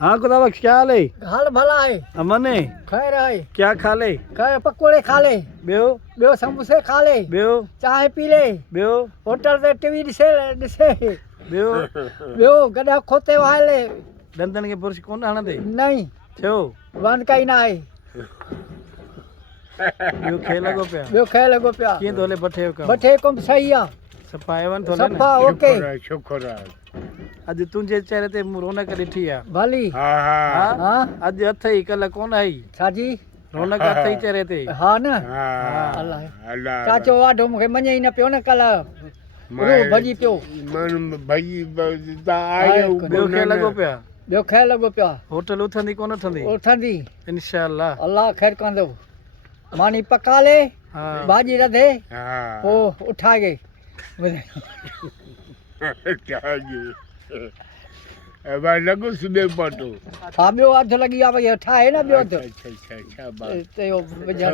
हाँ खुदा बख्श, क्या हाल है? हाल भला है, अमन है? खैर है। क्या खा ले? खैर पकोड़े खा ले, ॿियो ॿियो समोसे खा ले, ॿियो चांहि पी ले, ॿियो होटल ते टीवी ॾिसे ॿियो ॿियो गॾा खोते वाहे ले। ॾंदनि खे बुर्श कोन हणंदे? नहीं छो? बंदि कई ना आहे। ॿियो खे लॻो पिया? ॿियो खे लॻो पिया? कीअं थो हले भठे जो कमु? बठे कमु सही आहे, सफ़ा A1 थो हले न? सफ़ा ओके। शुक्र आहे। अॼु तुंहिंजे चेहरे ते मूं रौनक ॾिठी आहे। भली हा हा हाँ? हाँ अॼु अथई कल्ह कोन आई। छाजी? रौनक अथई चेहरे ते। हा न हा अलाह अलाह चाचो वाढो मूंखे मञे ई न पियो न कल्ह रूह भॼी पियो। मन भई तव्हां आयो ॿियो खे लॻो पिया? ॿियो खे लॻो पिया? होटल उथंदी कोन उथंदी? उथंदी इंशाअल्लाह। अल्लाह ख़ैर कंदो। मानी पका ले, हाँ भाॼी रधे, हा पोइ उठाए लॻो सुबे पटो हा ॿियो अधु लॻी आहे भई ठाहे न ॿियो अधु अच्छा अच्छा अच्छा ते विझां